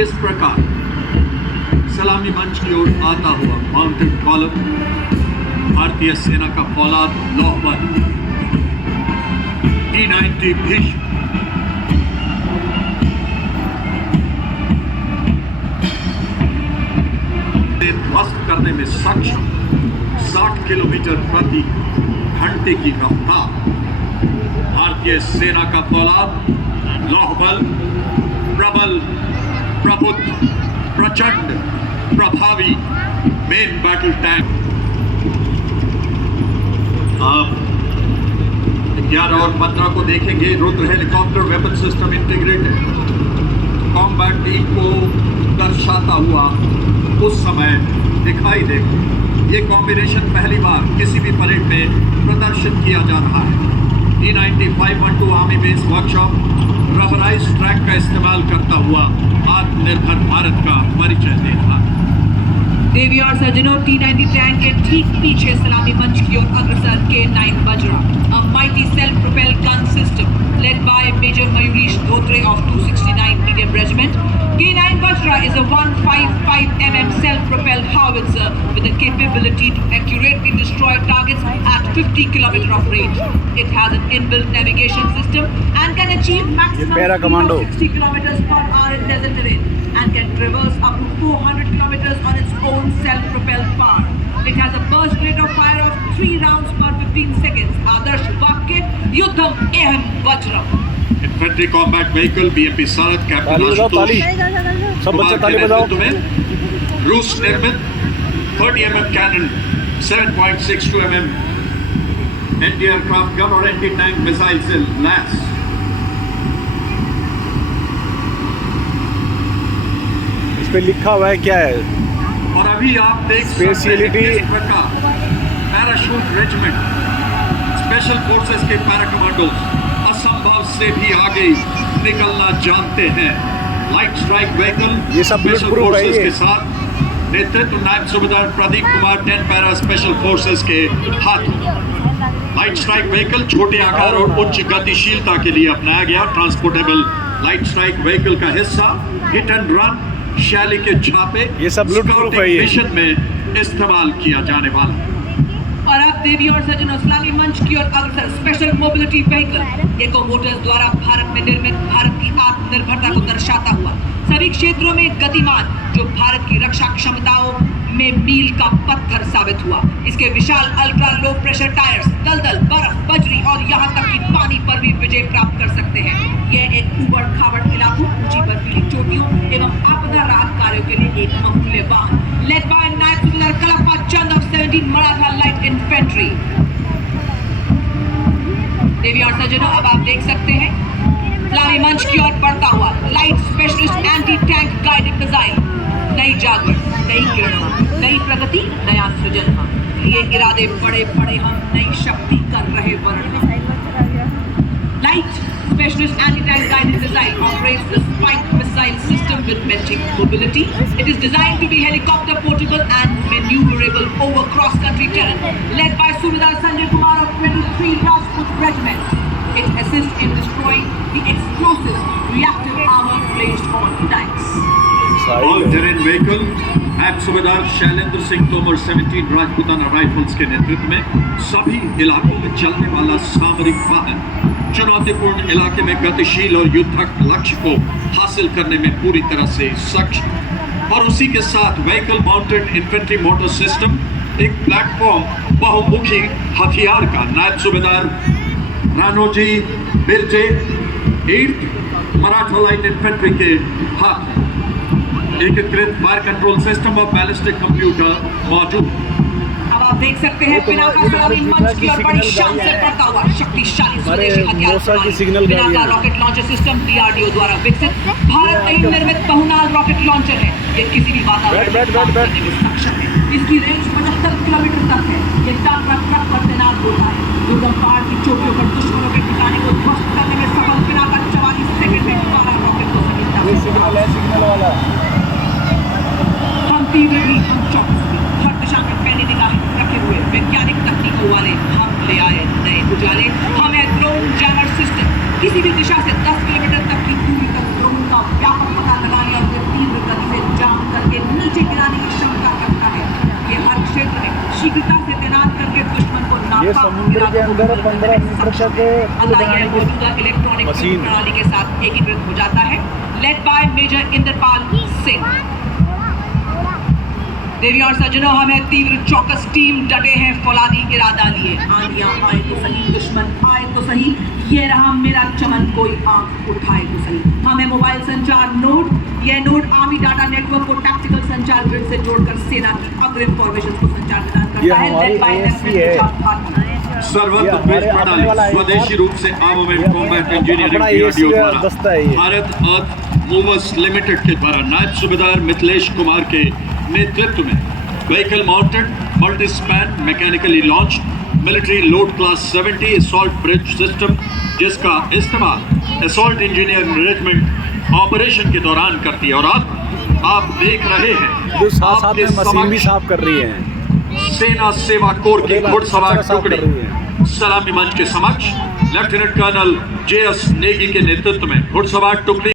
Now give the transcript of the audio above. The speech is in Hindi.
किस प्रकार सलामी मंच की ओर आता हुआ माउंटेड कॉलम भारतीय सेना का फौलाद लोहबल T-90 भीष्म ध्वस्त करने में सक्षम 60 किलोमीटर प्रति घंटे की रफ्तार भारतीय सेना का फौलाद लोहबल प्रबल प्रबुद्ध प्रचंड प्रभावी मेन बैटल टैंक। आप 11 और 15 को देखेंगे। Rudra helicopter weapon system integrated combat team को दर्शाता हुआ उस समय दिखाई देगा। ये कॉम्बिनेशन पहली बार किसी भी परेड में प्रदर्शित किया जा रहा है। T-90 512 army base workshop rubberise track का इस्तेमाल करता हुआ आत्मनिर्भर भारत का परिचय दे रहा है। देवी और सज्जनों, T-90 टैंक के ठीक पीछे सलामी मंच की ओर अग्रसर K9 Vajra, a mighty self-propelled gun system led by Major Mayuresh Dhotre of 269 Medium Regiment. K9 Vajra is a 155 mm self-propelled howitzer with the capability to accurately destroy targets at 50 km of range. It has an inbuilt navigation system and can achieve maximum speed of 60 km per hour in desert terrain and can traverse up to 400 km on its own self-propelled power. It has a burst rate of fire of 3 rounds per 15 seconds. Adarsh Vakya Yuddham Eham Vajram. Infantry combat vehicle BMP Sarad captain Ashutosh सब बच्चे ताली बजाओ। रूस निर्मित 30 mm cannon 7.62 mm anti-aircraft gun और anti-tank मिसाइल से लैस। इस पे लिखा हुआ है क्या है? और अभी आप देख speciality parachute regiment special forces के पैरा कमांडोज असंभव से भी आगे निकलना जानते हैं। लाइट स्ट्राइक व्हीकल ये सब स्पेशल प्रूफ है फोर्सेस ये। के साथ नेतृत्व नायब सूबेदार Pradeep Kumar 10 para special forces के हाथों। लाइट स्ट्राइक व्हीकल छोटे आकार और उच्च गतिशीलता के लिए अपनाया गया ट्रांसपोर्टेबल लाइट स्ट्राइक व्हीकल का हिस्सा हिट एंड रन शैली के छापे ये सब लूट है ये। मिशन में इस्तेमाल किया जाने वाला। और अब देवी और सज्जनों, इस्लामी मंच की ओर अग्रसर स्पेशल मोबिलिटी व्हीकल एको मोटर्स द्वारा भारत में निर्मित भारत की आत्मनिर्भरता को दर्शाता हुआ सभी क्षेत्रों में गतिमान जो भारत की रक्षा क्षमताओं में मील का पत्थर साबित हुआ। इसके विशाल अल्ट्रा लो प्रेशर टायर्स दलदल बर्फ बजरी और यहाँ तक कि पानी पर भी विजय प्राप्त कर सकते हैं। यह एक उबड़ खाबड़ इलाकों ऊंची बर्फीली चोटियों एवं आपदा राहत कार्यों के लिए एक अमूल्य वाहन led by नायब सूबेदार कलप्पा चंद of 17 मराठा लाइट इन्फेंट्री। देवी और सज्जनों, अब आप देख सकते हैं इस्लामी मंच की ओर बढ़ता हुआ light specialist anti tank guided missile. नई जागरण, नई किरण, नई प्रगति, नया सृजन। हम ये इरादे बड़े बड़े, हम नई शक्ति कर रहे वर्ण। Light Specialist Anti-Tank Guided Missile operates the Spike missile system with matching mobility. It is designed to be helicopter portable and maneuverable over cross-country terrain. Led by Subedar Sanjay Kumar of 23 Rajput Regiment, it assists in destroying the explosive reactive armor placed on tanks. All-terrain vehicle नायब सूबेदार शैलेंद्र सिंह तोमर 17 राजपूताना राइफल्स के नेतृत्व में सभी इलाकों में चलने वाला सामरिक वाहन चुनौतीपूर्ण इलाके में गतिशील और युद्धक लक्ष्य को हासिल करने में पूरी तरह से सक्षम। और उसी के साथ vehicle mounted infantry motor system एक प्लेटफॉर्म बहुमुखी हथियार का नायब सूबेदार Ranoji Birje 8th Maratha light infantry के हाथ एकीकृत फायर कंट्रोल सिस्टम और बैलिस्टिक कंप्यूटर मौजूद। अब आप देख सकते हैं पिनाका सलामी मंच की ओर बड़ी शान से बढ़ता हुआ शक्तिशाली स्वदेशी हथियार Pinaka rocket launcher system DRDO द्वारा विकसित भारत में निर्मित बहुनाल रॉकेट लॉन्चर है। ये किसी भी वातावरण में काम करने में सक्षम है। इसकी रेंज 75 किलोमीटर तक है। ये टांगा ट्रक पर तैनात होता है। दुर्गम पहाड़ की चोटियों पर दुश्मनों के ठिकाने को ध्वस्त करने में सफल पिनाका 44 सेकंड में 12 रॉकेट को सिंगल वाला हम तीव्र भी हम चौकस भी हर दिशा में पैनी निगाह रखे हुए वैज्ञानिक तकनीकों वाले हम ले आए नए उजाले। हमें ड्रोन जैमर सिस्टम किसी भी दिशा से 10 किलोमीटर तक की दूरी तक ड्रोन का व्यापक पता लगाने और तीव्र शीघ्रता से तैनात करके दुश्मन को ये नाकाम समुद्र के अंदर 15 मीटर तक अतः यह मौजूदा इलेक्ट्रॉनिक मशीन प्रणाली के साथ एकीकृत हो जाता है। Led by major Indrapal Singh. देवी और सज्जनों, हम है तीव्र चौकस टीम, डटे हैं फौलादी इरादा लिए। आंधियां आए तो सही, दुश्मन आए तो सही, ये रहा मेरा चमन, कोई आंख उठाए तो सही। हम है मोबाइल संचार नोड। यह नोड आर्मी डाटा नेटवर्क को टैक्टिकल संचार ग्रिड से जोड़कर सेना की अग्रिम फॉर्मेशन को संचार प्रदान करता है। लेड बाय सर्वत्र द्वेष प्रणाली स्वदेशी रूप से आर्मामेंट कॉम्बैट इंजीनियरिंग डीआरडीओ द्वारा भारत अर्थ मूवर्स लिमिटेड के द्वारा नायब सूबेदार मिथिलेश कुमार के नेतृत्व में vehicle mounted multi span mechanically launched military load class 70 assault bridge system, जिसका इस्तेमाल असॉल्ट इंजीनियर रेजिमेंट ऑपरेशन के दौरान करती है। और अब आप देख रहे हैं जो साथ आपके में मशीन भी समक्ष साफ कर रही है। सेना सेवा कोर की घुड़सवार साफ कर टुकड़ी रही है। सलामी मंच के समक्ष लेफ्टिनेंट कर्नल JS नेगी के नेतृत्व में घुड़सवार टुकड़ी